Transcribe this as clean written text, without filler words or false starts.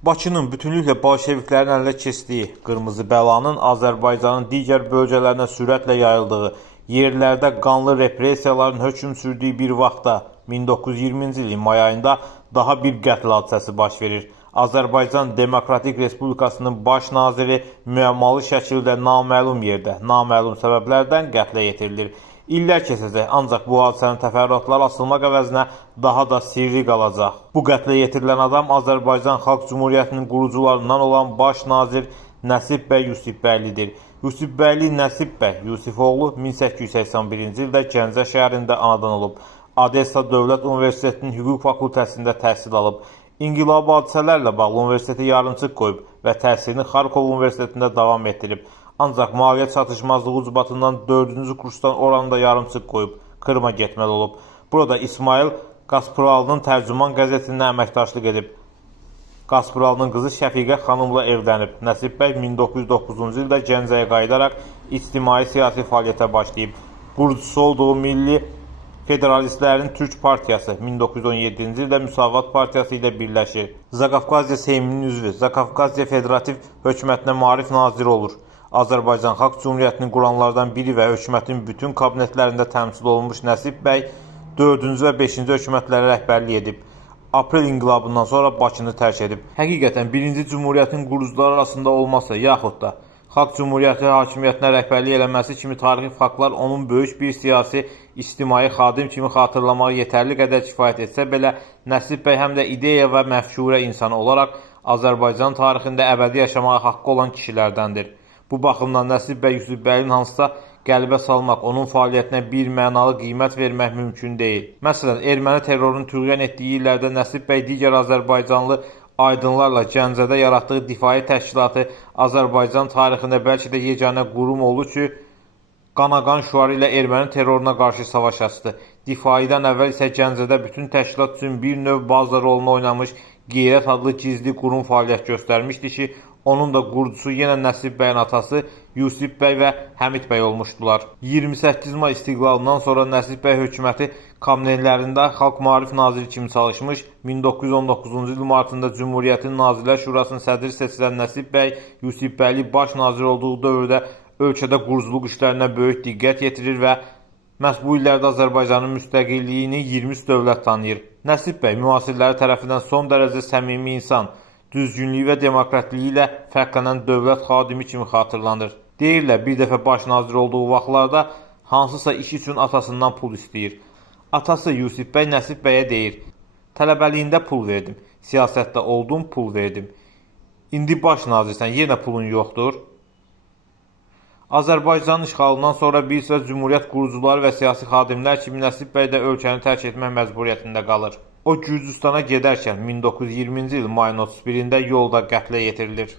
Bakının bütünlüklə bolşeviklərin əlinə keçdiyi qırmızı bəlanın Azərbaycanın digər bölgələrinə sürətlə yayıldığı, yerlərdə qanlı repressiyaların hökm sürdüyü bir vaxtda 1920-ci ilin may ayında daha bir qətl hadisəsi baş verir. Azərbaycan Demokratik Respublikasının baş naziri müəmmalı şəkildə naməlum yerdə, naməlum səbəblərdən qətlə yetirilir. İllər keçəcək, ancaq bu hadisənin təfərrüatları açılmaq əvəzinə daha da sirri qalacaq. Bu qətlə yetirilən adam Azərbaycan Xalq Cümhuriyyətinin qurucularından olan baş nazir Nəsib bəy Yusifbəylidir. Yusifbəyli Nəsib bəy Yusifoğlu 1881-ci ildə Gəncə şəhərində anadan olub. Odessa Dövlət Universitetinin Hüquq fakültəsində təhsil alıb. İnqilabi hadisələrlə bağlı universitetə yarımçıq qoyub və təhsilini Xarkov Universitetində davam etdirib. Ancaq maliyyə çatışmazlığı ucbatından 4-cü kursdan oranında yarımçıq qoyub Krıma getməli olub. Burada İsmail Qaspuralının Tərcüman qəzetində əməkdaşlıq edib. Qaspuralının qızı Şəfiqə xanımla evlənib. Nəsib bəy 1909-cu ildə Gəncəyə qayıdaraq ictimai siyasi fəaliyyətə başlayıb. Qurucusu olduğu Milli Federalistlərin Türk Partiyası 1917-ci ildə Müsavat Partiyası ilə birləşir. Zaqafqaziya Seyminin üzvü, Zaqafqaziya Federativ Hökumətinə Maarif naziri olur. Azərbaycan Xalq Cümhuriyyətinin quranlardan biri və hökumətin bütün kabinetlərində təmsil olunmuş Nəsib bəy 4-cü və 5-ci hökumətlərə rəhbərlik edib. Aprel inqilabından sonra Bakını tərk edib. Həqiqətən 1-ci Cümhuriyyətin qurucuları arasında olmasa, yaxud da Xalq Cümhuriyyəti hakimiyyətinə rəhbərlik eləməsi kimi tarixi faktlar onun böyük bir siyasi, ictimai xadim kimi xatırlamağa yetərli qədər kifayət etsə belə, Nəsib bəy həm də ideya və məfkürə insanı olaraq Azərbaycan tarixində əbədi yaşamağa haqqı olan kişilərdəndir. Bu baxımdan Nəsib bəy Yusifbəylinin hansısa qəlbə salmaq, onun fəaliyyətinə bir mənalı qiymət vermək mümkün deyil. Məsələn, erməni terrorunun tüğyan etdiyi illərdə Nəsib bəy digər Azərbaycanlı aydınlarla Gəncədə yaratdığı difai təşkilatı Azərbaycan tarixində bəlkə də yeganə qurum oldu ki, qanaqan şüarı ilə erməni terroruna qarşı savaş açdı. Difaidən əvvəl isə Gəncədə bütün təşkilat üçün bir növ baz rolunu oynamış Qeyrət adlı gizli qurum fəaliyyət göstərmişdi ki, onun da qurucusu yenə Nəsib bəyin atası Yusif bəy və Həmid bəy olmuşdular. 28 may istiqlalından sonra Nəsib bəy hökuməti kabinetlərində Xalq Maarif naziri kimi çalışmış, 1919-cu il martında Cümhuriyyətin Nazirlər Şurasının sədri seçilən Nəsib bəy Yusifbəyli baş nazir olduğu dövrdə ölkədə quruculuq işlərinə böyük diqqət yetirir və məhz bu illərdə Azərbaycanın müstəqilliyini 23 dövlət tanıyır. Nəsib bəy müasirləri tərəfindən son dərəcə səmimi insan, düzgünlüyü və demokratliyi ilə fərqlənən dövlət xadimi kimi xatırlanır. Deyirlər, bir dəfə baş nazir olduğu vaxtlarda hansısa iş üçün atasından pul istəyir. Atası Yusif bəy Nəsib bəyə deyir, tələbəliyində pul verdim, siyasətdə oldum, pul verdim. İndi baş nazirsən, yenə pulun yoxdur. Azərbaycanın işğalından sonra bir sıra cümhuriyyət qurucuları və siyasi xadimlər kimi Nəsib bəy də ölkəni tərk etmək məcburiyyətində qalır. O Gürcüstana gedərkən 1920-ci il mayın 31-də yolda qətlə yetirilir.